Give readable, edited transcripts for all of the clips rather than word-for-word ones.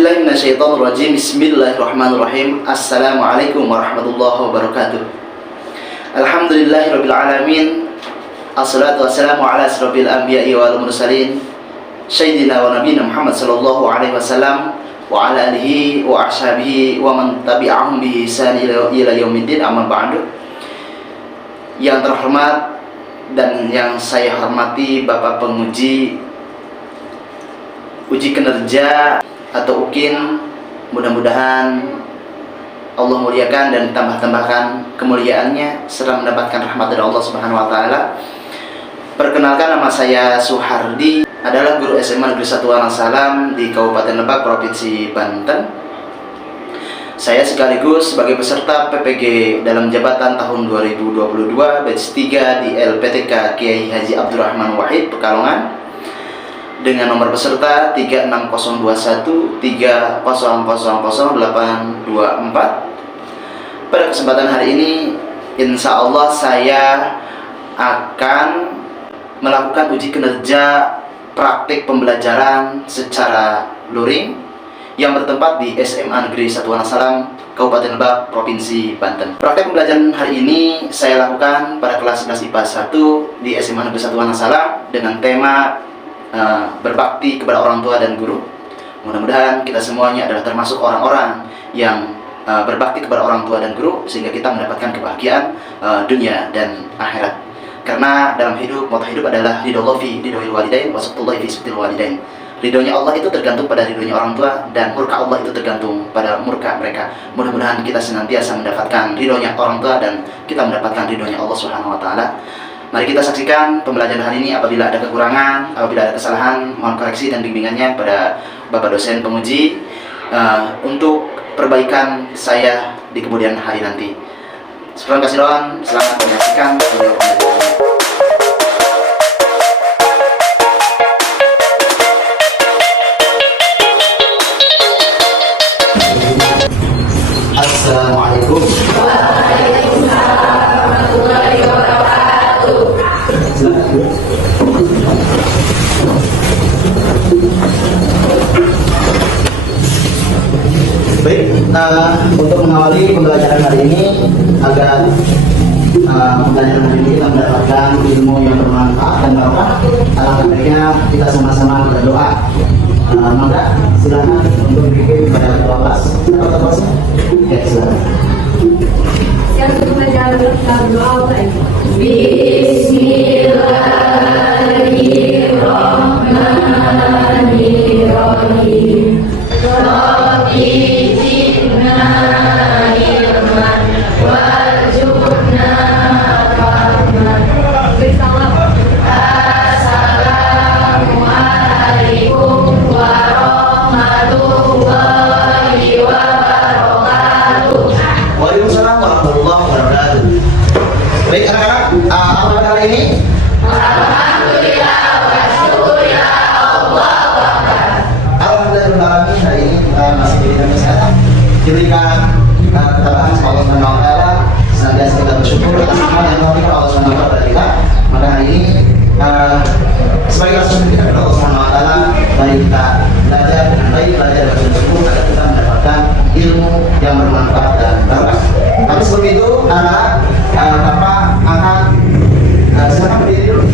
A'udzubillahi minasyaitonirrajim. Bismillahirrahmanirrahim. Assalamualaikum warahmatullahi wabarakatuh. Alhamdulillahirabbil alamin. Assalatu wassalamu ala asyrofil anbiya'i wal mursalin sayyidina wa nabiyina Muhammad sallallahu alaihi wasallam wa ala alihi wa ashabihi wa man tabi'ahum bi ihsan ila yaumiddin, amma ba'du. Yang terhormat dan yang saya hormati Bapak Penguji uji kinerja atau UKIN, mudah-mudahan Allah muliakan dan tambah-tambahkan kemuliaannya serta mendapatkan rahmat dari Allah Subhanahu wa taala. Perkenalkan, nama saya Suhardi, adalah guru SMA Negeri 1 Wonosalam di Kabupaten Lebak, Provinsi Banten. Saya sekaligus sebagai peserta PPG dalam jabatan tahun 2022 batch 3 di LPTK Kiai Haji Abdurrahman Wahid Pekalongan dengan nomor peserta 36021 3000824. Pada kesempatan hari ini, insya Allah saya akan melakukan uji kinerja praktik pembelajaran secara luring yang bertempat di SMA Negeri 1 Wonosalam, Kabupaten Lebak, Provinsi Banten. Praktik pembelajaran hari ini saya lakukan pada kelas 11 IPA 1 di SMA Negeri 1 Wonosalam dengan tema berbakti kepada orang tua dan guru. Mudah-mudahan kita semuanya adalah termasuk orang-orang yang berbakti kepada orang tua dan guru, sehingga kita mendapatkan kebahagiaan dunia dan akhirat. Karena dalam hidup, moto hidup adalah ridho fi ridhoil walidain wa sabtullahi fi sabtil walidain. Ridhonya Allah itu tergantung pada ridhonya orang tua, dan murka Allah itu tergantung pada murka mereka. Mudah-mudahan kita senantiasa mendapatkan ridhonya orang tua dan kita mendapatkan ridhonya Allah Subhanahu wa taala. Mari kita saksikan pembelajaran hari ini. Apabila ada kekurangan, apabila ada kesalahan, mohon koreksi dan bimbingannya pada Bapak dosen penguji untuk perbaikan saya di kemudian hari nanti. Sebelum kasih doa, selamat menyaksikan video pembelajaran. Assalamualaikum. Baik, untuk mengawali pembelajaran hari ini, agar pembelajaran hari ini kita mendapatkan ilmu yang bermanfaat dan barokah, alangkah baiknya kita sama-sama berdoa. Maka silakan untuk berpikir kepada ketua kelas. Ketua kelasnya? Ya, silakan. Yang pembelajaran kita berdoa. Bismillahirrahmanirrahim. Baik anak-anak, apa pada hari ini? Alhamdulillah wa syukurya Allah. Alhamdulillah, hari ini kita masih diberikan kesehatan, diberikan ketabahan Allah Subhanahu wa taala, senantiasa kita bersyukur atas nikmat yang telah diberikan Allah Subhanahu wa taala kepada kita. Maka hari ini sebagai rasa syukur kita kepada Allah Subhanahu wa taala, mari kita belajar dengan baik, belajar dengan sungguh-sungguh agar kita mendapatkan ilmu yang bermanfaat dan barokah. Tapi sebelum itu, Bapak akan silakan berdiri dulu.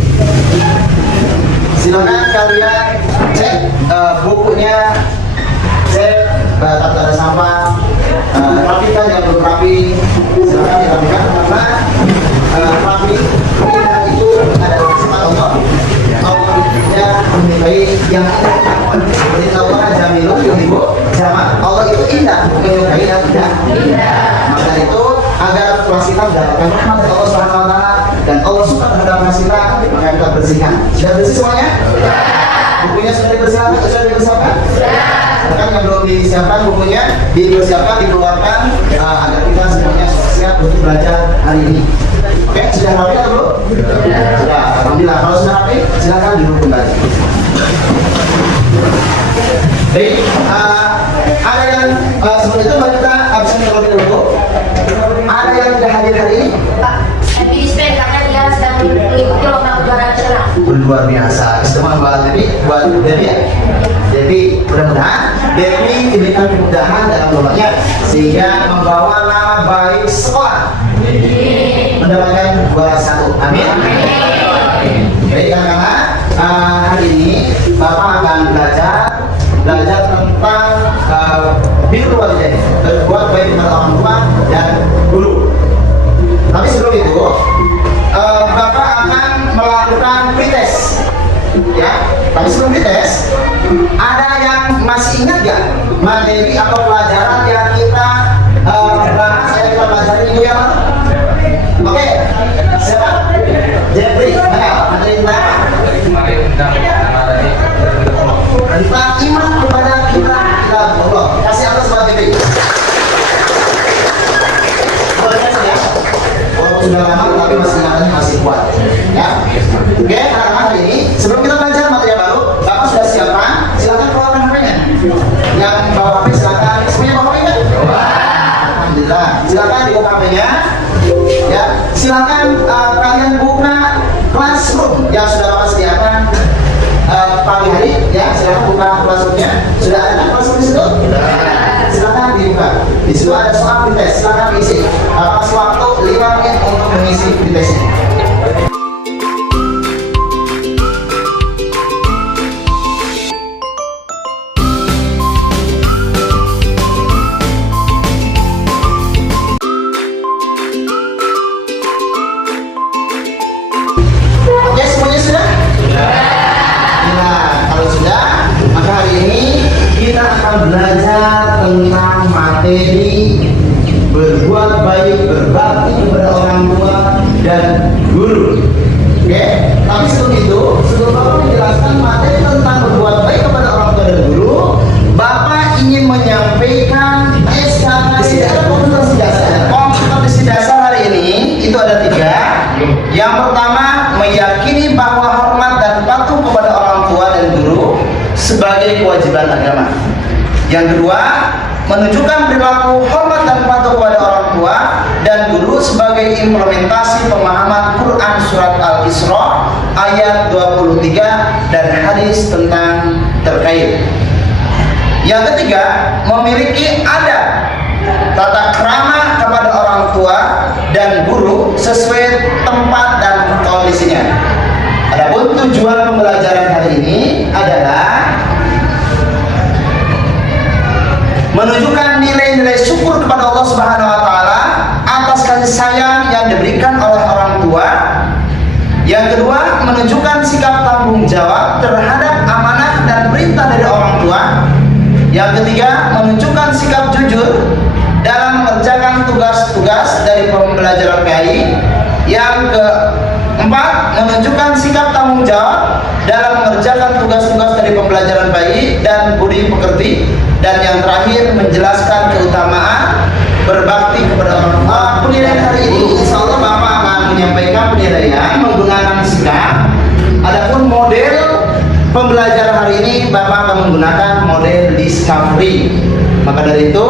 Silakan kalian cek bukunya, cek tak ada sampah, rapikan yang belum rapi, silakan dirapikan karena rapi itu ada sifat Allah. Allah itu menyukai yang seperti Allah jamilun yuhibbu jamal. Allah itu indah, menyukai yang indah. Maka itu agar kelas kita mendapatkan rahmat dari Allah Subhanahu wa taala dan Allah suka terhadap kelas kita, maka kita bersihkan. Sudah bersih semuanya? Sudah. Bukunya sudah dipersiapkan? Sudah dipersiapkan? Sudah. Bahkan yang belum disiapkan bukunya dipersiapkan, dikeluarkan agar kita semuanya siap untuk belajar hari ini. Oke, sudah rapi atau belum? Sudah. Alhamdulillah. Kalau sudah rapi, silakan duduk kembali. Baik, ada yang sebelum itu mari kita absen terlebih dahulu. Ada yang sudah hadir hari ini? Pak, dispen karena dia sedang mengikuti lomba kejuaraan nasional. Luar biasa. Semua buat Debbie ya. Jadi mudah-mudahan Dewi diberikan kemudahan dalam lomanya sehingga membawa nama baik sekolah mendapatkan juara 1. Amin. Baik anak-anak, hari ini Bapak akan belajar tentang birrul walidain, berbuat baik kepada orang tua dan guru. Tapi sebelum itu, Bapak akan melakukan pretest. Ya, tapi sebelum pretest, ada yang masih ingat gak materi atau pelajaran yang kita bahas, yang kita pelajari itu ya? Oke, siapa? Jeffrey, materi tentang iman kepada kita Allah. Kasih apa sebagai Jeffrey? Sudah lama tapi masih ingatannya masih kuat ya. Oke, anak-anak, hari ini sebelum kita belajar materi yang baru, Bapak sudah siapkan, silakan keluarkan HP-nya. Yang bawa HP silakan, semuanya bawa HP kan? Alhamdulillah, silakan dibuka HP-nya ya. Silakan kalian buka Classroom yang sudah Bapak sediakan pagi hari ya. Silakan buka Classroom-nya. Sudah ada Classroom di situ? Silakan dibuka. Di situ ada soal pretest, silakan isi. Pas waktu 5 menit untuk mengisi pretestnya. Oke, semuanya sudah? Nah, kalau sudah, maka hari ini kita akan belajar tentang materi berbuat baik, berbakti kepada orang tua dan guru. Oke, tapi sebelum itu, sebelum Bapak menjelaskan materi tentang berbuat baik kepada orang tua dan guru, Bapak ingin menyampaikan SKKD atau kompetensi dasar. Kompetensi dasar hari ini itu ada 3. Yang pertama, meyakini bahwa hormat dan patuh kepada orang tua dan guru sebagai kewajiban agama. Yang kedua, menunjukkan perilaku hormat dan patuh kepada orang tua dan guru sebagai implementasi pemahaman Quran surat Al-Isra ayat 23 dan hadis tentang terkait. Yang ketiga, memiliki adab tata krama kepada orang tua dan guru sesuai tempat dan kondisinya. Adapun tujuan pembelajaran hari ini adalah menunjukkan nilai-nilai syukur kepada Allah Subhanahu wa taala atas kasih sayang yang diberikan oleh orang tua. Yang kedua, menunjukkan sikap tanggung jawab terhadap amanah dan perintah dari orang tua. Yang ketiga, menunjukkan sikap jujur dalam mengerjakan tugas-tugas dari pembelajaran PAI. Yang keempat, menunjukkan sikap tanggung jawab dalam mengerjakan tugas-tugas dari pembelajaran PAI dan budi pekerti. Dan yang terakhir, menjelaskan keutamaan berbakti kepada orang tua. Penilaian hari ini, insya Allah Bapak akan menyampaikan penilaian menggunakan sikap. Adapun model pembelajaran hari ini, Bapak akan menggunakan model discovery. Maka dari itu,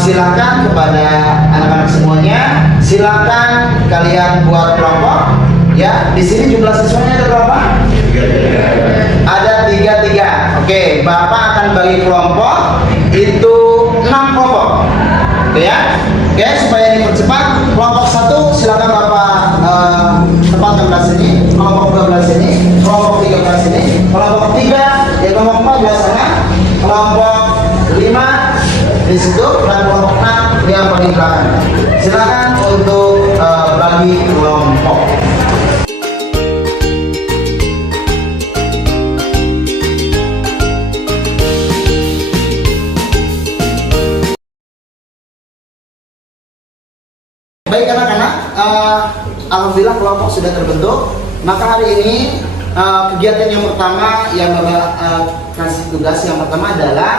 silakan kepada anak-anak semuanya, silakan kalian buat kelompok. Ya, di sini jumlah siswanya ada berapa? Ada 3. Oke, Bapak akan bagi kelompok itu 6 kelompok. Oke ya? Oke, supaya dipercepat, kelompok 1 silakan Bapak tempatkan belah sini, kelompok 2 belah sini, kelompok 3 belah sini, kelompok 3 ya kelompok 4 belah sana, kelompok 5 di situ, dan kelompok 6 yang paling belakang. Silakan untuk bagi kelompok. Baik anak-anak, alhamdulillah kelompok sudah terbentuk. Maka hari ini kegiatan yang pertama yang Bapak kasih tugas yang pertama adalah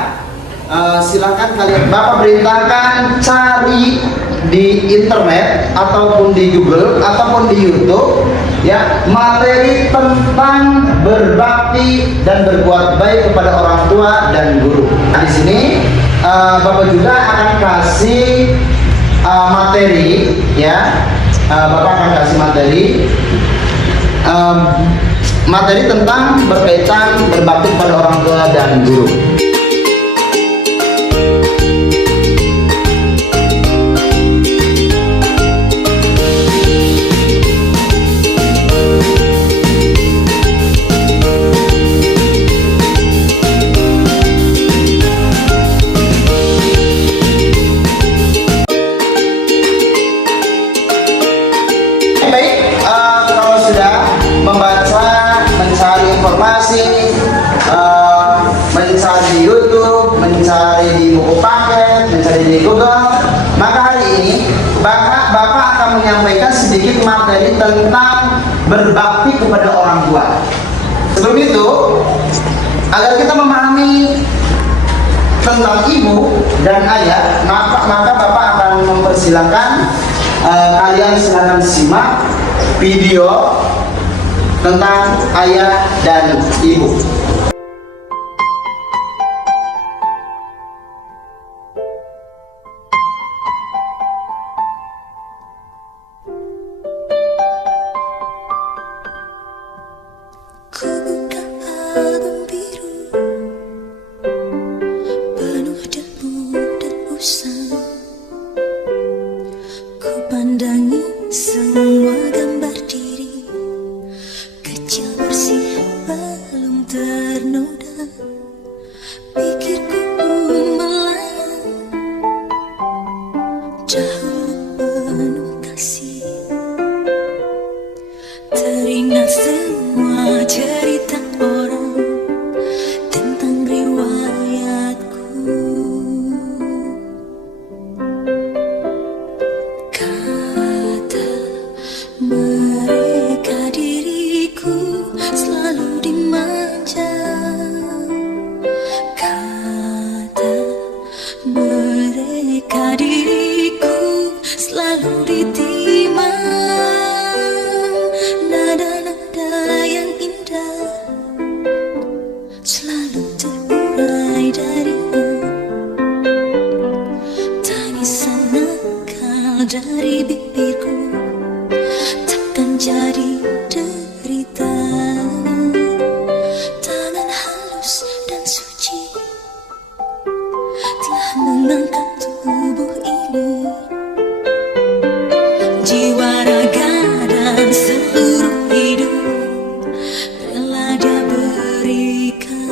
silakan kalian, Bapak perintahkan cari di internet ataupun di Google ataupun di YouTube ya materi tentang berbakti dan berbuat baik kepada orang tua dan guru. Nah, di sini Bapak juga akan kasih materi ya. Bapak akan kasih materi tentang berkaitan berbakti pada orang tua dan guru. informasi, mencari di YouTube, mencari di buku paket, mencari di Google, maka hari ini Bapak akan menyampaikan sedikit materi tentang berbakti kepada orang tua. Sebelum itu, agar kita memahami tentang ibu dan ayah, maka Bapak akan mempersilahkan kalian silakan simak video tentang ayah dan ibu. Pandangi semua gambar diri kecil bersih belum ternoda, pikirku pun melayang jauh penuh kasih. Teringat semua cerita orang tentang riwayatku. Mereka diriku selalu dimanja, kata mereka diriku selalu ditimang. Nada-nada yang indah selalu terurai darinya, tangisan nakal dari bibirku jadi derita. Tangan halus dan suci telah mengangkat tubuh ini, jiwa raga dan seluruh hidup rela dia berikan.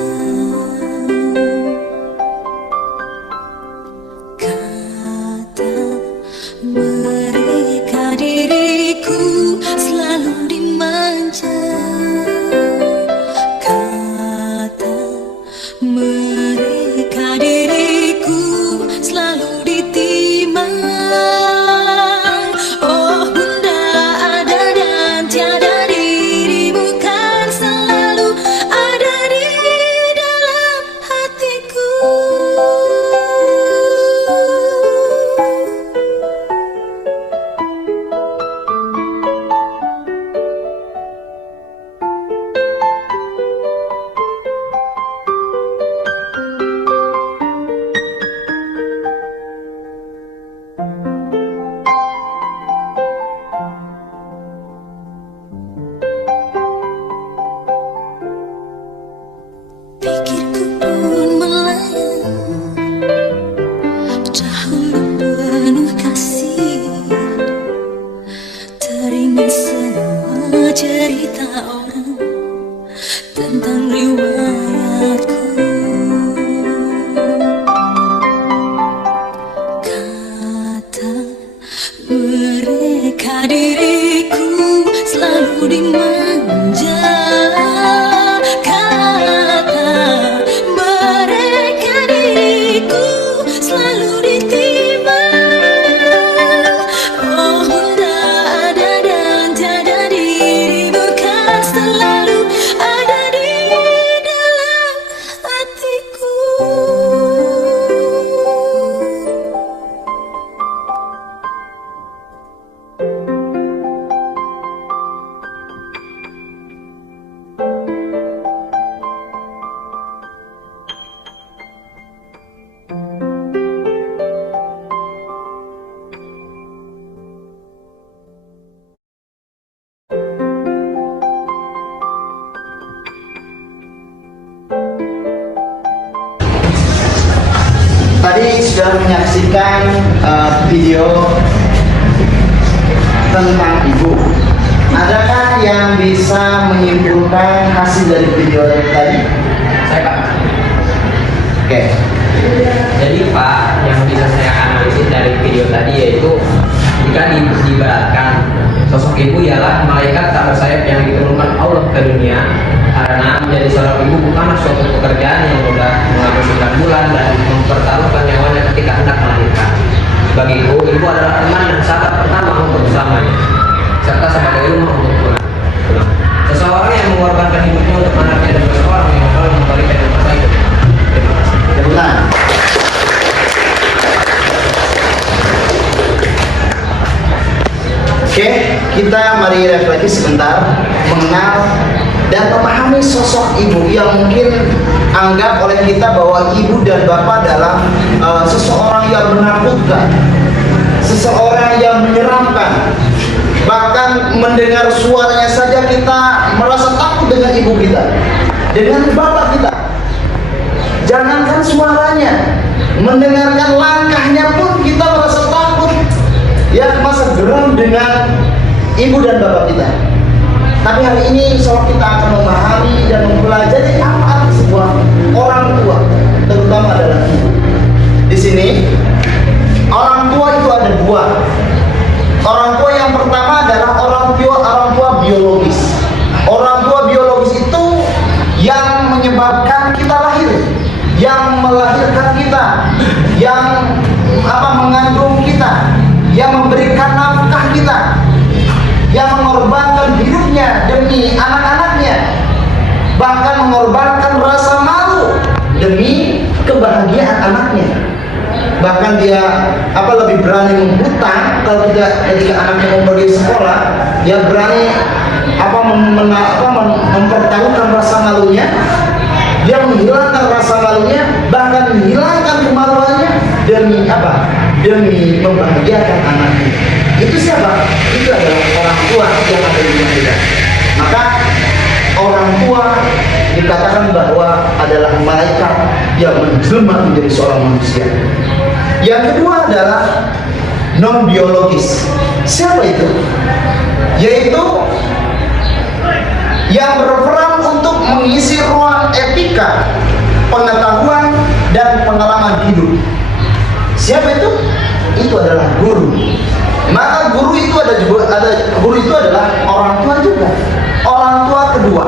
Kata mereka diriku selalu dimanja, kata mereka diriku selalu ditimang. Oh bunda ada dan tiada, dirimu kan selalu ada di dalam hatiku. Pikirku pun melayang jauh penuh kasih. Teringat semua cerita orang tentang riwayatku. Kata mereka diriku selalu dimanja, selalu ditimbang. Oh bunda ada dan tiada, dirimu kan selalu ada di dalam hatiku. Tadi sudah menyaksikan video tentang ibu. Adakah yang bisa menyimpulkan hasil dari video tadi? Saya Pak. Oke. Jadi Pak, yang bisa saya analisis dari video tadi yaitu jika diibaratkan Sosok ibu ialah malaikat tak bersayap yang diturunkan Allah ke dunia, karena menjadi seorang ibu bukanlah suatu pekerjaan yang mudah, mengambil 9 bulan dan mempertaruhkan nyawanya ketika hendak melahirkan. Bagiku, ibu adalah teman dan sahabat pertama untuk bersamanya, serta sebagai rumah untuk pulang. Seseorang yang mengorbankan hidupnya untuk anaknya dan seseorang yang selalu memberikan yang terbaik. Terima kasih. Benar. Oke, kita mari refleksi sebentar mengenal dan memahami sosok ibu yang mungkin anggap oleh kita bahwa ibu dan bapak adalah seseorang yang menakutkan, seseorang yang menyeramkan. Bahkan mendengar suaranya saja kita merasa takut dengan ibu kita, dengan bapak kita. Jangankan suaranya, mendengarkan langkahnya pun kita merasa takut. Ya, masa geram dengan ibu dan bapak kita. Tapi hari ini insya Allah kita akan memahami dan mempelajari apa arti sebuah orang tua, terutama adalah ibu. Di sini orang tua itu ada dua. Orang tua yang pertama adalah orang tua biologis. Orang tua biologis itu yang menyebabkan kita lahir, yang melahirkan kita, yang mengandung kita, yang memberikan nafkah kita, yang mengorbankan hidupnya demi anak-anaknya, bahkan mengorbankan rasa malu demi kebahagiaan anaknya. Bahkan dia lebih berani menghutang kalau ketika anaknya mau pergi sekolah, dia berani mempertaruhkan rasa malunya, dia menghilangkan rasa malunya, bahkan menghilangkan kemaluannya demi demi membahagiakan anaknya. Itu siapa? Itu adalah orang tua yang ada di dunia kita. Maka orang tua dikatakan bahwa adalah malaikat yang menjelma menjadi seorang manusia. Yang kedua adalah non biologis. Siapa itu? Yaitu yang berperan untuk mengisi ruang etika, pengetahuan dan pengalaman hidup. Siapa itu? Itu adalah guru. Maka guru itu guru itu adalah orang tua juga. Orang tua kedua.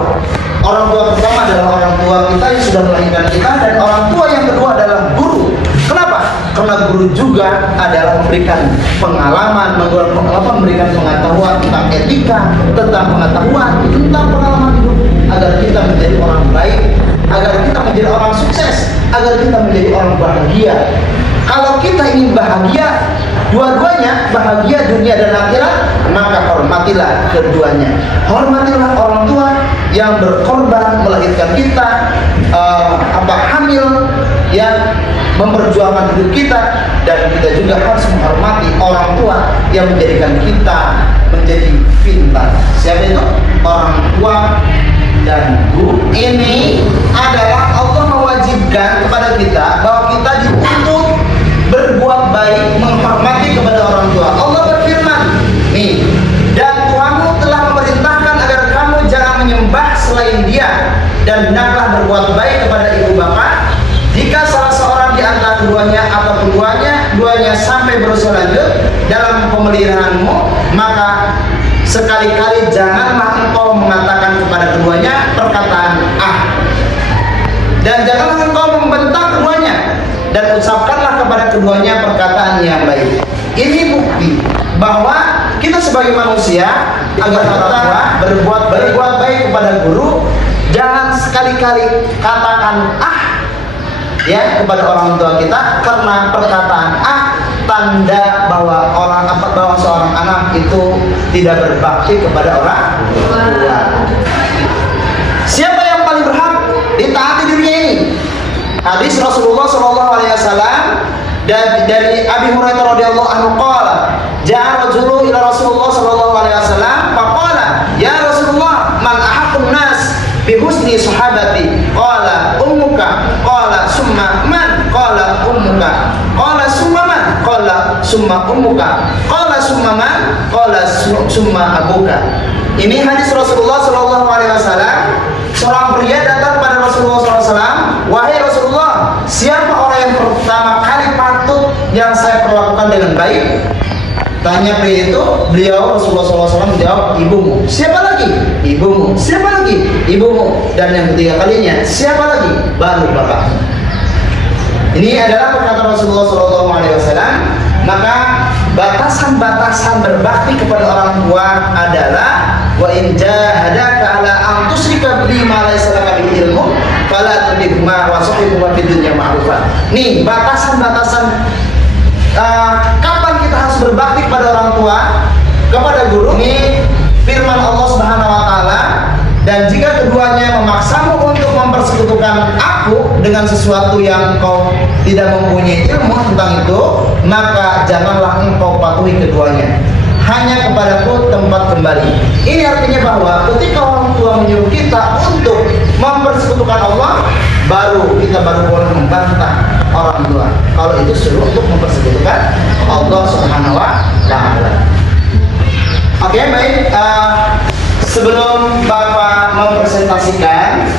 Orang tua pertama adalah orang tua kita yang sudah melahirkan kita, dan orang tua yang kedua adalah guru. Kenapa? Karena guru juga adalah memberikan pengalaman, memberikan pengetahuan tentang etika, tentang pengetahuan, tentang pengalaman hidup, agar kita menjadi orang baik, agar kita menjadi orang sukses, agar kita menjadi orang bahagia. Kalau kita ingin bahagia, dua-duanya bahagia dunia dan akhirat, maka hormatilah keduanya. Hormatilah orang tua yang berkorban melahirkan kita, hamil, yang memperjuangkan hidup kita, dan kita juga harus menghormati orang tua yang menjadikan kita menjadi pintar. Siapa itu? Orang tua dan guru. Ini adalah Allah mewajibkan kepada kita bahwa kita dituntut berbuat baik, menghormati kepada orang tua. Allah berfirman, nih, dan Tuhanmu telah memerintahkan agar kamu jangan menyembah selain Dia, dan hendaklah berbuat baik kepada ibu bapa. Jika salah seorang di antara keduanya atau keduanya sampai berusia lanjut dalam pemeliharaanmu, maka sekali-kali janganlah engkau mengatakan kepada keduanya perkataan dan janganlah engkau membentak keduanya, dan ucapkanlah kepada keduanya perkataan yang baik. Ini bukti bahwa kita sebagai manusia agar kita berbuat baik kepada guru, jangan sekali-kali katakan kepada orang tua kita, karena perkataan tanda bahwa seorang anak itu tidak berbakti kepada orang tua. Siapa yang paling berhak ditaati dirinya ini? Hadis Rasulullah SAW dari Abi Hurairah radhiyallahu anhu qala, ja'a rajulun ila Rasulullah SAW faqala, ya Rasulullah, man ahaqqun nas bi husni sahabati? Qala ummuka. Qala summa man? Qala ummuka. Qala summa man? Qala summa ummuka. Qala summa man? Qala summa abuka. Ini hadis Rasulullah SAW. Seorang pria datang pada Rasulullah SAW, wahai Rasulullah, siapa orang yang pertama kali patut yang saya perlakukan dengan baik? Tanya pria itu, beliau Rasulullah SAW menjawab, ibumu. Siapa lagi? Ibumu. Siapa lagi? Ibumu. Dan yang ketiga kalinya, siapa lagi? Baru bapak. Ini adalah perkataan Rasulullah SAW. Maka batasan-batasan berbakti kepada orang tua adalah wa in jahadaka ala an tusyrika bi ma laysa laka bihi ilmu fala tudihuma wa sahibhuma fid dunya ma'rufa. Nih, batasan-batasan kapan kita harus berbakti kepada orang tua, kepada guru. Ini firman Allah Subhanahu wa taala, dan jika keduanya memaksamu untuk mempersekutukan aku dengan sesuatu yang kau tidak mempunyai ilmu tentang itu, maka janganlah engkau patuhi keduanya. Hanya kepadaku tempat kembali. Ini artinya bahwa ketika orang tua menyuruh kita untuk mempersekutukan Allah, kita baru boleh membantah orang tua kalau itu suruh untuk mempersekutukan Allah Subhanahu wa taala. Oke, baik. Sebelum Bapak mempresentasikan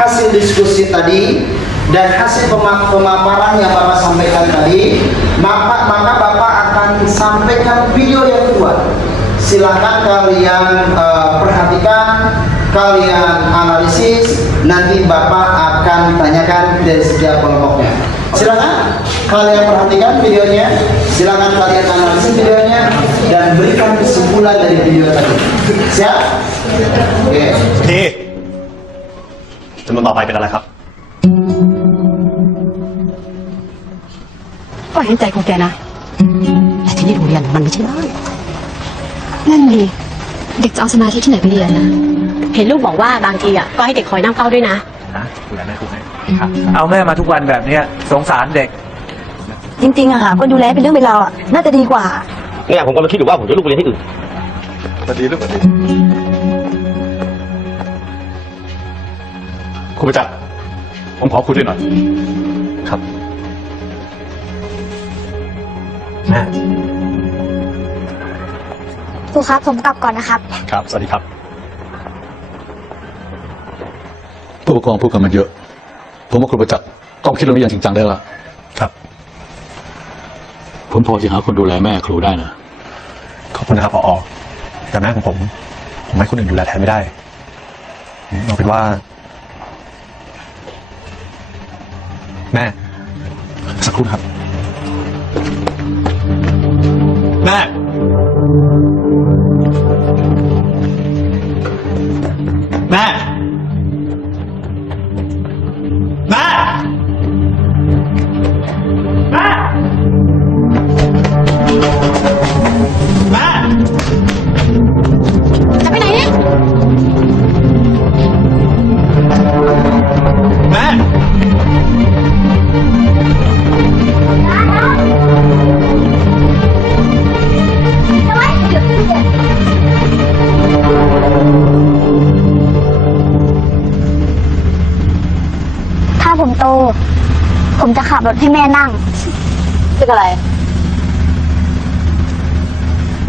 hasil diskusi tadi dan hasil pemaparan yang Bapak sampaikan tadi, maka Bapak akan sampaikan video yang kedua. Silahkan kalian perhatikan, kalian analisis, nanti Bapak akan tanyakan dari setiap kelompoknya. Silakan kalian perhatikan videonya, silakan kalian analisis videonya dan berikan kesimpulan dari video tadi. Siap? Oke. ดีจำนวนต่อไปเป็นอะไรครับ ก็เห็นใจของแกนะ แต่ที่นี่โรงเรียนมันไม่ใช่บ้าน นั่นดิเด็กจะเอาสมาธิที่ไหนไปเรียนนะ เห็นลูกบอกว่าบางทีอ่ะก็ให้เด็กคอยนั่งเฝ้าด้วยนะ นะดูแลแม่ครูให้ครับเอาแม่มาทุกวันแบบเนี้ยสงสารเด็ก จริงๆอะหาคนดูแลเป็นเรื่องเป็นราวอะน่าจะดีกว่า เนี่ยผมกำลังคิดอยู่ว่าผมจะลูกไปเรียนที่อื่น สวัสดีลูกสวัสดีครูประจักษ์ผมขอคุยด้วยหน่อย ครับ แม่ ครูครับผมกลับก่อนนะครับ ครับ สวัสดีครับ ผู้ปกครองพูดกันมาเยอะ ผมว่าครูประจักษ์ต้องคิดเรื่องนี้อย่างจริงจังได้ละ ครับ ผมพอจะหาคนดูแลแม่ครูได้นะ ขอบคุณนะครับผอ.แต่แม่ของผมให้คนอื่นดูแลแทนไม่ได้เอาเป็นว่า แม่สักครู่นะครับ แม่ แม่ แม่ แม่ แม่ จะไปไหนเนี่ย แม่ ถ้าผมโต ผมจะขับรถให้แม่นั่ง เป็นอะไร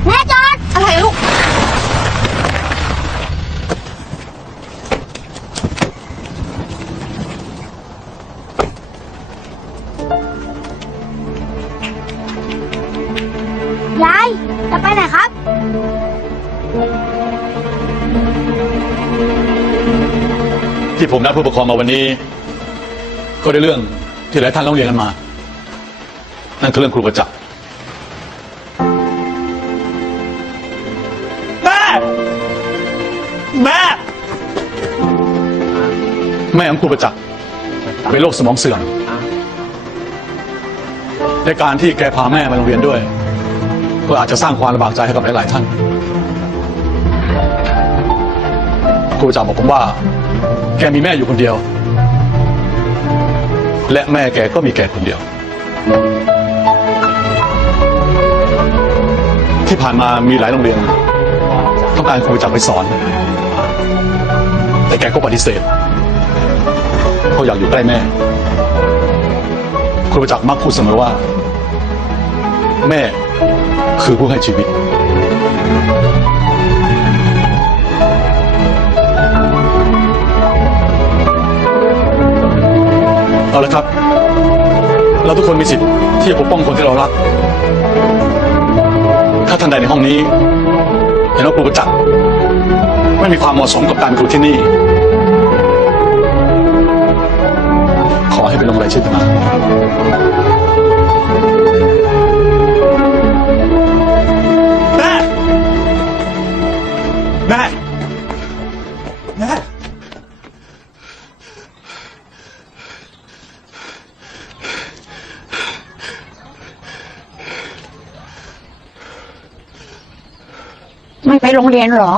แม่จอด อะไรลูก ยาย จะไปไหนครับ ที่ผมนัดผู้ปกครองมาวันนี้ ก็ได้เรื่องที่หลายท่านร้องเรียนกันมา นั่นคือเรื่องครูประจักษ์ แม่ แม่ แม่ของครูประจักษ์เป็นโรคสมองเสื่อมในการที่แกพาแม่มาโรงเรียนด้วย ก็อาจจะสร้างความลำบากใจให้กับหลายๆท่านครูประจักษ์บอกผมว่า แกมีแม่อยู่คนเดียว และแม่แกก็มีแกคนเดียว ที่ผ่านมามีหลายโรงเรียนต้องการครูประจักษ์ไปสอน แต่แกก็ปฏิเสธเพราะอยากอยู่ใกล้แม่ ครูประจักษ์มักพูดเสมอว่า แม่คือผู้ให้ชีวิต เอาละครับ เราทุกคนมีสิทธิ์ที่จะปกป้องคนที่เรารัก ท่านใดในห้องนี้เห็นว่าครูประจักษ์ไม่มีความเหมาะสมกับการเป็นครูที่นี่ ขอให้ไปลงรายชื่อกันมาแม่แม่แม่ ไม่ไปโรงเรียนเหรอ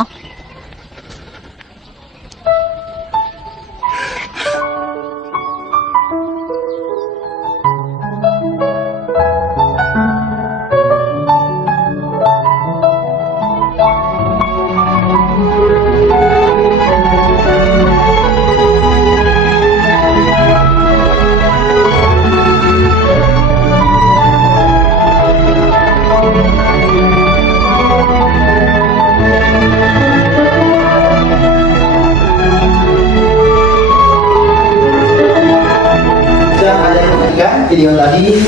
Sudah ada yang memberikan video tadi,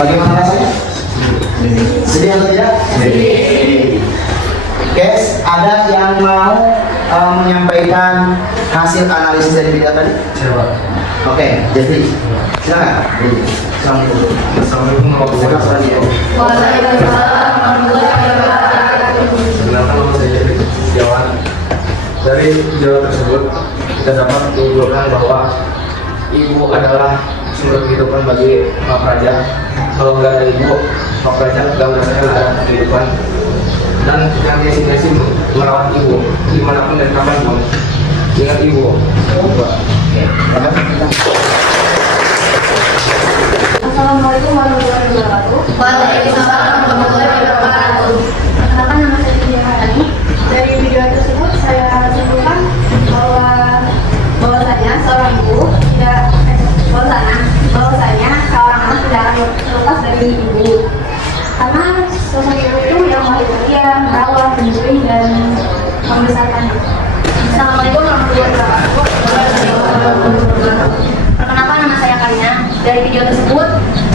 bagaimana rasanya? Sedih atau tidak? Sedih. Guys, ada yang mau menyampaikan hasil analisis dari video tadi? Oke, jadi silakan. Assalamualaikum warahmatullahi wabarakatuh. Waalaikumsalam warahmatullahi wabarakatuh. Kenapa nama saya Jeffrey Setiawan? Dari video tersebut kita dapat menyimpulkan bahwa ibu adalah sumber kehidupan bagi Pak Praja. Kalau nggak ada ibu, Pak Praja nggak merasakan ada kehidupan. Dan yang desi merawat ibu dimanapun dan kapanpun dengan ibu. Assalamualaikum warahmatullahi wabarakatuh. Waalaikumsalam warahmatullahi wabarakatuh. Kenapa nama saya Lydia Haryani? Dari video tersebut saya simpulkan bahwasanya seorang ibu tidak bahwasanya seorang anak tidak akan terlepas dari ibu. Karena sosok ibu itu yang melahirkan, merawat, menyusui dan membesarkan. Assalamualaikum warahmatullahi wabarakatuh. Perkenalkan, nama saya Karina. Dari video tersebut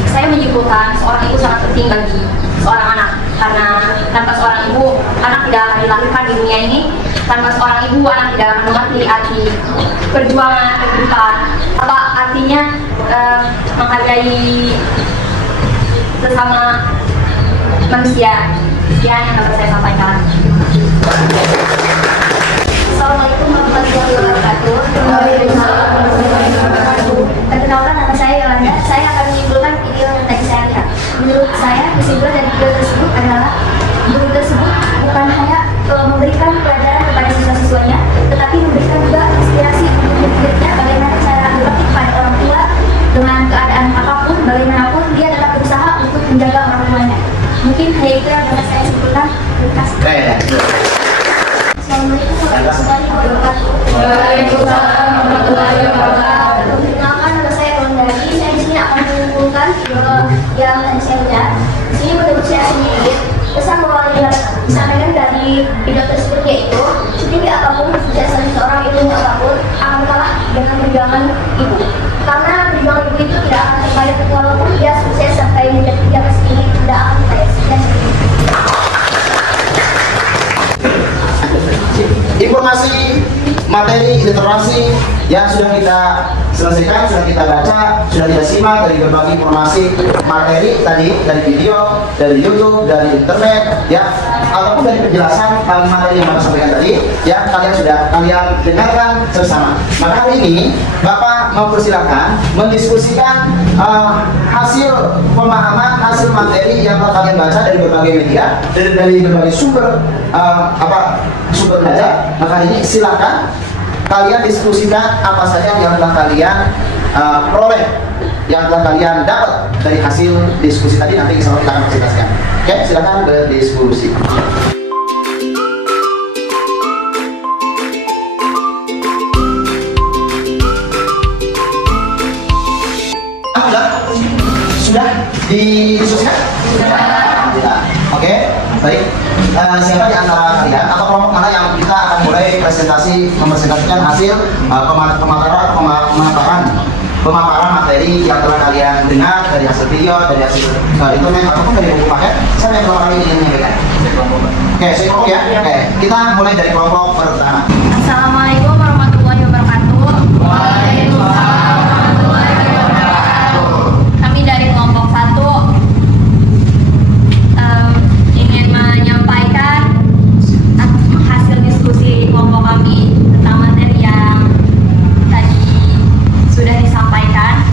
saya menyimpulkan seorang ibu sangat penting bagi seorang anak, karena tanpa seorang ibu anak tidak akan dilahirkan di dunia ini. Tanpa seorang ibu anak tidak akan mengerti arti perjuangan kehidupan, apa artinya menghargai sesama manusia. Sekian yang dapat saya sampaikan. Assalamualaikum warahmatullahi wabarakatuh. Waalaikumsalam warahmatullahi wabarakatuh. Perkenalkan, nama saya Yolanda. Saya akan menyimpulkan video yang tadi saya lihat. Menurut saya, kesimpulan dari video tersebut adalah guru tersebut bukan hanya memberikan pelajaran kepada siswa-siswanya, tetapi memberikan juga inspirasi untuk murid-muridnya bagaimana cara berbakti kepada orang tua dengan keadaan apapun, bagaimanapun dia tetap berusaha untuk menjaga orang tuanya. Mungkin hanya itu yang dapat saya simpulkan. Terima kasih. Assalamualaikum warahmatullahi wabarakatuh. Waalaikumsalam warahmatullahi wabarakatuh. Perkenalkan, nama saya Rondari. Saya di sini akan menyimpulkan video yang tadi saya lihat. Di sini menurut saya sendiri, pesan moral yang disampaikan dari video tersebut yaitu setinggi apapun jasa seorang ilmu apapun akan kalah dengan perjuangan ibu. Karena perjuangan ibu itu tidak akan terbayar walaupun dia sukses sampai menjadi pejabat segini, tidak akan terbayar sekian. Informasi materi literasi yang sudah kita selesaikan, sudah kita baca, sudah kita simak dari berbagai informasi materi tadi, dari video, dari YouTube, dari internet, ya, ataupun dari penjelasan materi yang Bapak sampaikan tadi, ya, kalian dengarkan bersama. Maka hari ini Bapak mempersilahkan mendiskusikan hasil pemahaman, hasil materi yang telah kalian baca dari berbagai media, dari berbagai sumber sumber belajar. Maka ini silakan kalian diskusikan apa saja yang telah kalian peroleh, yang telah kalian dapat dari hasil diskusi tadi. Nanti kita akan presentasikan. Oke, silakan berdiskusi. Sudah didiskusikan? Sudah. Oke, baik. Siapa di antara kalian atau kelompok mana yang kita akan mulai mempresentasikan hasil pemaparan materi yang telah kalian dengar dari hasil video, dari hasil internet ataupun dari buku paket? Siapa yang pertama kali ingin menyampaikan? Oke, saya ngomong ya. Oke, kita mulai dari kelompok pertama. Assalamualaikum warahmatullahi wabarakatuh. Waalaikumsalam warahmatullahi wabarakatuh. Kami dari kelompok 1 ingin menyampaikan hasil diskusi kelompok kami tentang materi yang tadi sudah disampaikan.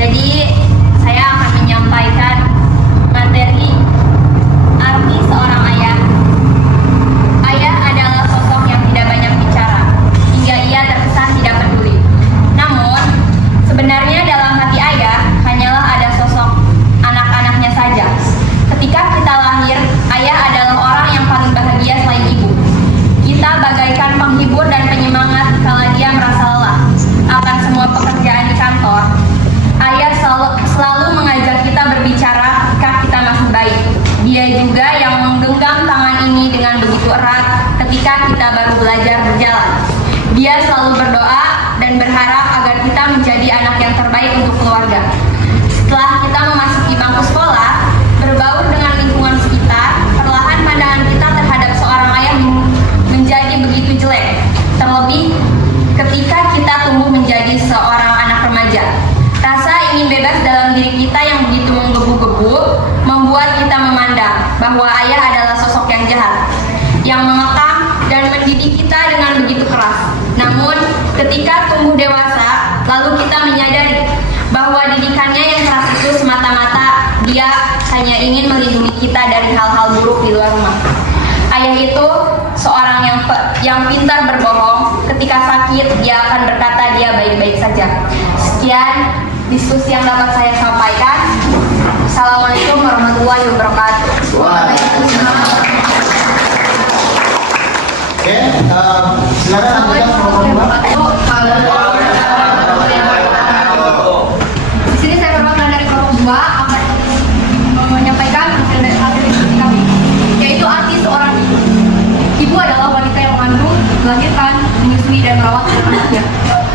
Jadi saya akan menyampaikan materi arti seorang ayah. Ayah adalah sosok yang tidak banyak bicara, hingga ia terkesan tidak peduli. Namun, sebenarnya dalam hati ayah hanyalah ada sosok anak-anaknya saja. Ketika kita lahir, ayah adalah orang yang paling bahagia selain ibu. Kita bagaikan penghibur dan penyemangat kala dia merasa lelah akan semua pekerjaan di kantor. Ayah selalu mengajak kita berbicara ketika kita masih bayi. Dia juga yang menggenggam tangan ini dengan begitu erat ketika kita baru belajar berjalan. Dia selalu berdoa dan berharap agar kita menjadi anak yang terbaik untuk keluarga. Setelah kita memasuki bangku sekolah, berbaur dengan lingkungan sekitar, perlahan pandangan kita terhadap seorang ayah menjadi begitu jelek. Terlebih ketika kita tumbuh menjadi seorang anak remaja. Rasa ingin bebas dalam diri kita yang begitu menggebu-gebu membuat kita memandang bahwa ayah adalah sosok yang jahat, yang mengekang dan mendidik kita dengan begitu keras. Namun, ketika tumbuh dewasa, lalu kita menyadari bahwa didikannya yang keras itu semata-mata dia hanya ingin melindungi kita dari hal-hal buruk di luar rumah. Ayah itu seorang yang pintar berbohong. Ketika sakit, dia akan berkata dia baik-baik saja. Sekian diskusi yang dapat saya sampaikan. Assalamualaikum warahmatullahi wabarakatuh. Oke, silakan lanjutkan kelompok 2. Di sini saya perwakilan dari kelompok 2 akan menyampaikan hasil diskusi kami, yaitu arti seorang ibu. Ibu adalah wanita yang mengandung, melahirkan, menyusui dan merawat anak-anaknya.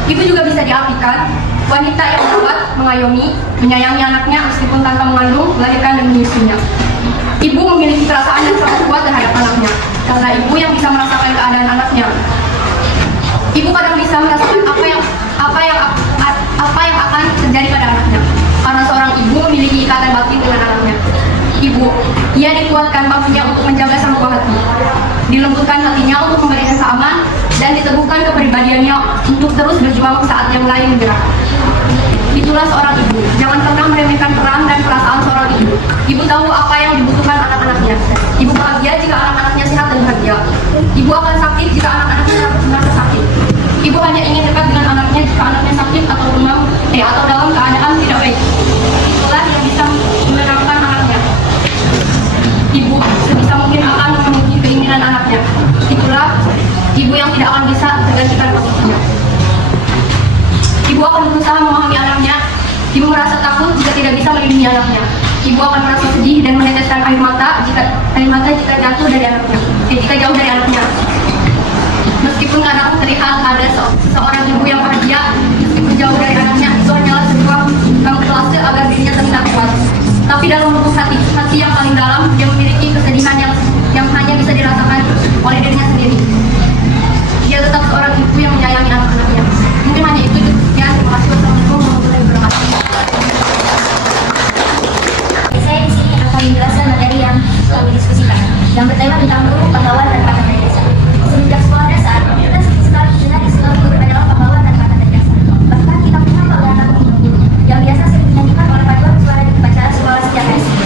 Ibu juga bisa diartikan wanita yang merawat, mengayomi, menyayangi anaknya meskipun tanpa mengandung, melahirkan dan menyusuinya. Ibu memiliki perasaan yang sangat kuat terhadap anaknya, karena ibu yang bisa merasakan keadaan anaknya. Ibu kadang bisa merasakan apa yang akan terjadi pada anaknya, karena seorang ibu memiliki ikatan batin dengan anaknya. Ibu, ia dikuatkan paginya untuk menjaga sang buah hati, dilembutkan hatinya untuk memberi rasa aman, dan diteguhkan kepribadiannya untuk terus berjuang saat yang lain menyerah. Itulah seorang ibu. Jangan pernah meremehkan peran dan perasaan seorang ibu. Ibu tahu apa yang dibutuhkan anak-anaknya. Ibu bahagia jika anak-anaknya sehat dan bahagia. Ibu akan sakit jika anak-anaknya merasa sakit. Ibu hanya ingin dekat dengan anaknya jika anaknya sakit atau demam, atau dalam keadaan tidak baik. Itulah yang bisa menenangkan anaknya. Ibu sebisa mungkin akan memenuhi keinginan anaknya. Itulah ibu yang tidak akan bisa tergantikan posisinya. Ibu akan berusaha memahami anaknya. Ibu merasa takut jika tidak bisa melindungi anaknya. Ibu akan merasa sedih dan meneteskan air mata jika jatuh dari anaknya, jika jauh dari anaknya. Meskipun kadang terlihat ada seorang ibu yang bahagia, meskipun jauh dari anaknya, itu hanyalah sebuah kamuflase agar dirinya terlihat kuat. Tapi dalam lubuk hati yang paling dalam, dia memiliki kesedihan yang hanya bisa dirasakan oleh dirinya sendiri. Dia tetap seorang ibu yang menyayangi anak-anaknya. Mungkin hanya itu. Ya, terima kasih. Wassalamualaikum warahmatullahi wabarakatuh. Saya di sini akan menjelaskan materi yang kami diskusikan, yang bertema tentang guru, pahlawan, dan pahlawan jasa. Semenjak sekolah dasar, kita sering sekali mendengar istilah guru adalah pahlawan dan pahlawan jasa. Bahkan kita punya pahlawan yang biasa sering dinyanyikan oleh paduan suara di upacara sekolah sejak SD.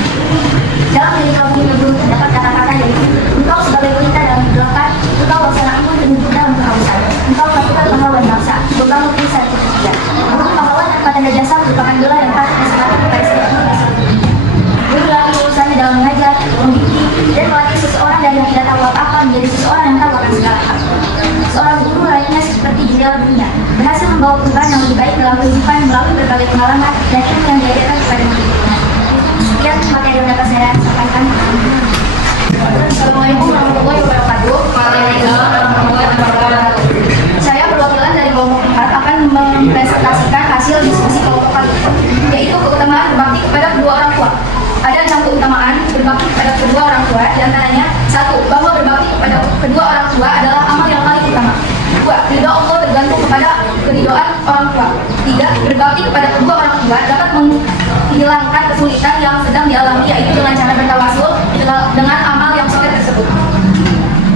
Dalam diri kamu punya guru terdapat kata-kata yaitu, engkau sebagai wanita dalam hidupkan, engkau laksanakan dan hidupkan untuk bangsa. Engkau lakukan pahlawan bangsa, membangun desa ketiga. Guru, pahlawan, dan pahlawan jasa merupakan gelar yang patut disematkan kepada setiap guru. Guru adalah urusannya dalam mengajar, mendidik, dan melatih seseorang dari yang tidak tahu apa-apa menjadi seseorang yang tahu akan segala hal. Seorang guru lainnya seperti jendela dunia, berhasil membawa perubahan yang lebih baik dalam kehidupan melalui berbagai pengalaman dan ilmu yang diajarkan kepada murid-muridnya. Sekian materi yang dapat saya sampaikan. Assalamualaikum warahmatullahi wabarakatuh. Waalaikumsalam warahmatullahi wabarakatuh. Saya perwakilan dari kelompok 4 akan mempresentasikan hasil diskusi kelompok kami, yaitu keutamaan berbakti kepada kedua orang tua. Ada 6 keutamaan berbakti kepada kedua orang tua Di antaranya, 1. Bahwa berbakti kepada kedua orang tua adalah amal yang paling utama. 2. Ridho Allah tergantung kepada keridhaan orang tua. 3. Berbakti kepada kedua orang tua dapat menghilangkan kesulitan yang sedang dialami, yaitu dengan cara bertawasul dengan amal yang soleh tersebut.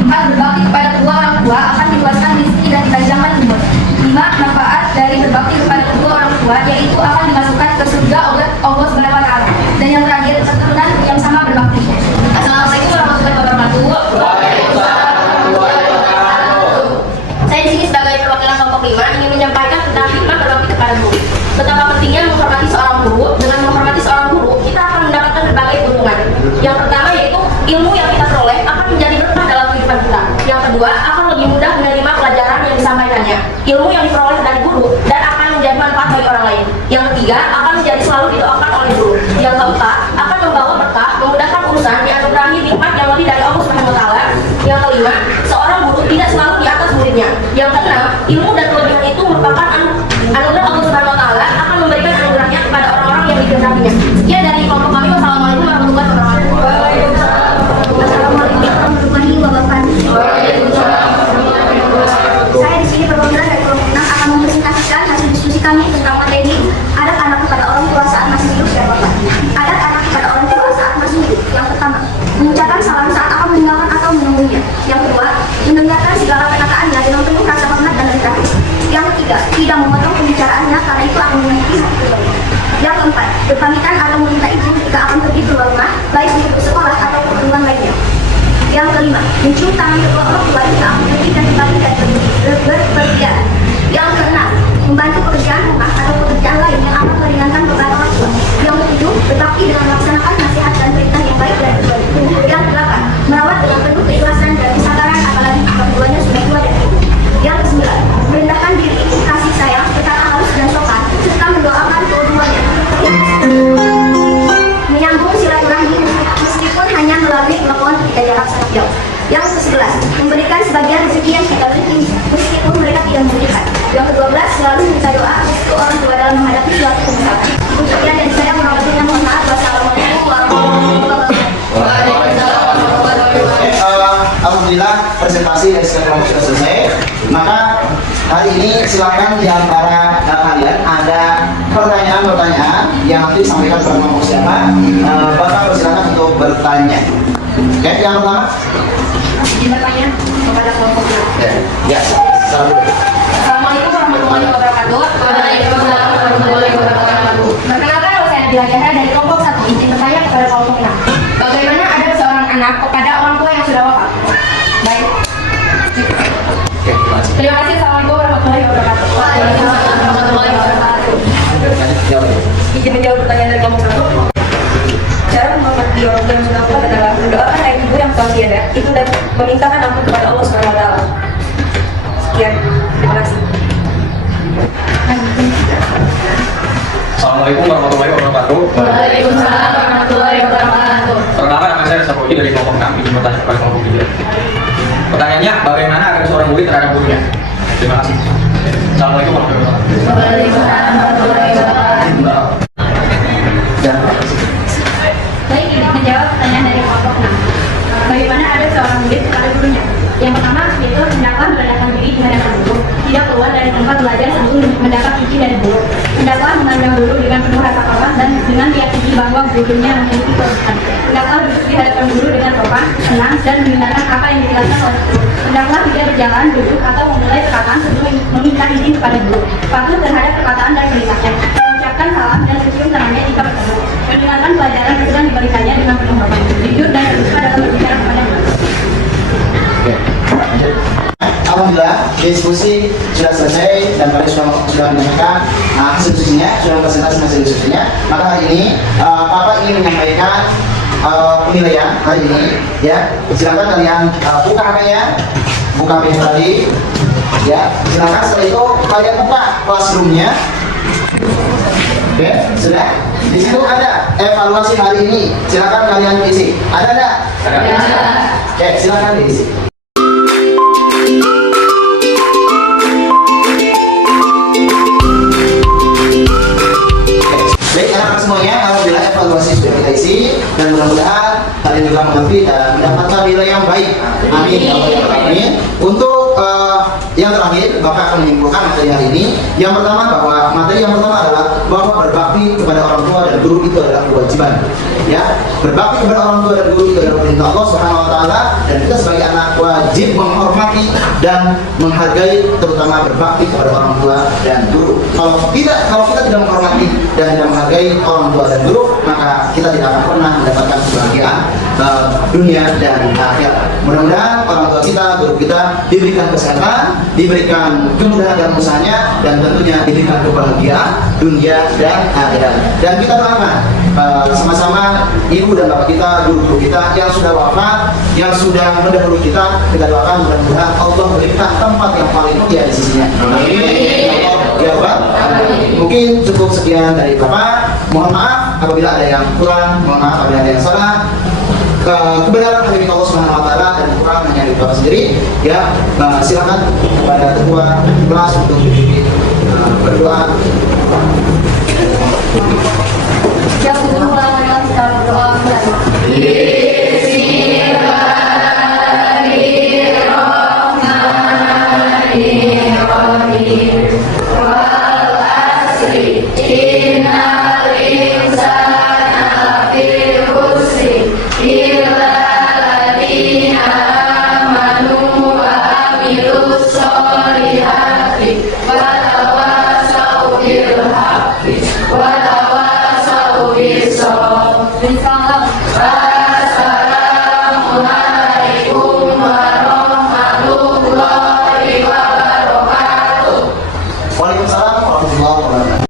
4. Berbakti kepada kedua orang tua akan diluaskan rezeki dan dipanjangkan umur. 5. Manfaat dari berbakti kepada kedua orang tua yaitu akan dimasukkan ke surga oleh Allah Subhanahu wa taala. Dan yang terakhir, keturunan yang sama berbakti. Assalamualaikum warahmatullahi wabarakatuh. Saya di sini sebagai perwakilan kelompok 5 ingin menyampaikan tentang hikmah berbakti kepada guru. Betapa pentingnya menghormati seorang guru. Dengan menghormati seorang guru, kita akan mendapatkan berbagai keuntungan. Yang pertama yaitu ilmu yang kita peroleh akan menjadi berkah dalam kehidupan kita. Yang kedua, akan lebih mudah menerima pelajaran yang disampaikannya. Ilmu yang diperoleh dari guru dan akan menjadi manfaat bagi orang lain. Yang ketiga, akan menjadi selalu didoakan oleh guru. Yang keempat, akan membawa berkah, memudahkan urusan, dianugerahi nikmat yang lebih dari Allah Subhanahu wa taala. Yang kelima, seorang guru tidak selalu di atas muridnya. Yang keenam, ilmu dan kelebihan itu merupakan anugerah Allah Subhanahu wa taala, akan memberikan anugerahnya kepada orang-orang yang dikehendakinya. Sekian dari kelompok kami. Wassalamualaikum warahmatullahi wabarakatuh. Assalamualaikum warahmatullahi wabarakatuh. Saya di sini perwakilan dari kelompok 6 akan mempresentasikan hasil diskusi kami tentang materi adab anak kepada orang tua saat masih hidup dan wafat. Adab anak kepada orang tua saat masih hidup. Yang pertama, mengucapkan salam saat akan meninggalkan atau menunggunya. Yang kedua, mendengarkan segala perkataannya dengan penuh rasa hormat dan empati. Yang ketiga, tidak memotong pembicaraannya karena itu akan menyakiti hati keluarga. Yang keempat, berpamitan atau meminta izin jika akan pergi keluar rumah, baik untuk bersekolah atau keperluan lainnya. Yang kelima, mencium tangan kedua orang tua jika akan pergi dan kembali dari berpergian. Yang keenam, membantu pekerjaan rumah atau pekerjaan lain yang akan meringankan beban orang tua. Yang ketujuh, berbakti dengan melaksanakan nasihat dan perintah yang baik dari keluarga. Yang kedelapan, merawat dengan penuh keikhlasan dan kesabaran apalagi jika keduanya sudah tua dan hidup. Yang kesembilan, merendahkan diri, kasih sayang, berkata halus dan sopan, serta mendoakan kedua-duanya. Menyambung silaturahmi meskipun hanya melalui telepon ketika jarak sangat jauh. Yang ke-11, memberikan sebagian rezeki yang kita miliki meskipun mereka tidak memberikan. Yang ke-12, selalu minta doa untuk orang tua dalam menghadapi suatu kesusahan. Sekian dari saya, warahmatullahi wabarakatuh. Wassalamualaikum warahmatullahi wabarakatuh. Alhamdulillah presentasi dari sekian kelompok sudah selesai. Maka hari ini silakan di antara kalian ada pertanyaan-pertanyaan yang nanti disampaikan kepada kelompok siapa. Bapak persilakan untuk bertanya. Oke, yang pertama. Izin bertanya kepada kelompok Ya, salam dulu. Assalamualaikum warahmatullahi wabarakatuh. Waalaikumsalam warahmatullahi wabarakatuh. Perkenalkan, saya Nabila Zahra dari kelompok 1. Izin bertanya kepada kelompok 6. Bagaimana adab seorang anak kepada orang tua yang sudah wafat? Baik. Terima kasih. Assalamualaikum warahmatullahi wabarakatuh. Waalaikumsalam warahmatullahi wabarakatuh. Izin menjawab pertanyaan dari kelompok 1. Cara menghormati orang tua yang sudah wafat adalah mendoakan ayah ibu yang telah tiada itu dan memintakan ampun kepada Allah Subhanahu wa taala. Sekian, terima kasih. Assalamualaikum warahmatullahi wabarakatuh. Waalaikumsalam warahmatullahi wabarakatuh. Pertama, nama saya Sapuji dari kelompok 6, ingin bertanya kepada kelompok 3. Pertanyaannya, bagaimana adab seorang murid terhadap gurunya? Terima kasih. Assalamualaikum warahmatullahi wabarakatuh. Waalaikumsalam warahmatullahi wabarakatuh. Baik, ini menjawab pertanyaan dari kelompok 6. Bagaimana adab seorang murid kepada gurunya? Yang pertama, yaitu hendaklah merendahkan diri di hadapan guru, tidak keluar dari tempat belajar sebelum mendapat izin dari guru. Hendaklah memandang guru dengan penuh rasa hormat dan dengan meyakini bahwa gurunya memiliki kedudukan. Hendaklah duduk di hadapan guru dengan sopan, tenang, dan mendengarkan apa yang dijelaskan oleh guru. Hendaklah tidak berjalan, duduk, atau memulai perkataan sebelum meminta izin kepada guru. Patuh terhadap perkataan dan perintahnya. Mengucapkan salam dan mencium tangannya jika bertemu. Mendengarkan pelajaran yang sedang diberikannya dengan penuh hormat. Jujur dan terbuka dalam berbicara kepada guru. Alhamdulillah diskusi sudah selesai dan kalian sudah menyampaikan hasil diskusinya, sudah presentasi hasil diskusinya. Maka hari ini Bapak ingin menyampaikan penilaian hari ini, ya. Silakan kalian buka HP-nya, buka HP tadi, ya. Silakan setelah itu kalian buka classroom-nya. Oke, sudah. Di situ ada evaluasi hari ini. Silakan kalian isi. Ada nggak? Ada. Oke, silakan diisi. Baik, anak-anak semuanya, alhamdulillah evaluasi sudah kita isi dan mudah-mudahan kalian juga mengerti dan nilai yang baik. Amin. Ya Allah, ya Alamin. Untuk yang terakhir, Bapak akan menyimpulkan materi hari ini. Yang pertama materi yang pertama adalah bahwa berbakti kepada orang tua dan guru itu adalah kewajiban. Ya, berbakti kepada orang tua dan guru itu adalah perintah Allah Subhanahu Wa Taala, dan kita sebagai anak wajib menghormati dan menghargai, terutama berbakti kepada orang tua dan guru. Kalau kita tidak menghormati dan tidak menghargai orang tua dan guru, maka kita tidak akan pernah mendapatkan kebahagiaan dunia dan akhirat. Mudah-mudahan orang tua kita, guru kita diberikan kesehatan, diberikan kemudahan dalam usahanya, dan tentunya diberikan kebahagiaan dunia dan akhirat. Dan kita doakan sama-sama ibu dan bapak kita, guru-guru kita yang sudah wafat, yang sudah mendahului kita doakan mudah-mudahan Allah memberikan tempat yang paling mulia di sisinya. Amin. Ya Allah. Mungkin cukup sekian dari Bapak. Mohon maaf apabila ada yang kurang, mohon maaf apabila ada yang salah. Kebenaran hanya milik Allah Subhanahu Wa Taala dan kurang hanya dari Bapak sendiri. Ya, silakan kepada ketua kelas untuk berdoa. Yang kedua adalah kita berdoa Waalaikumsalam warahmatullahi wabarakatuh.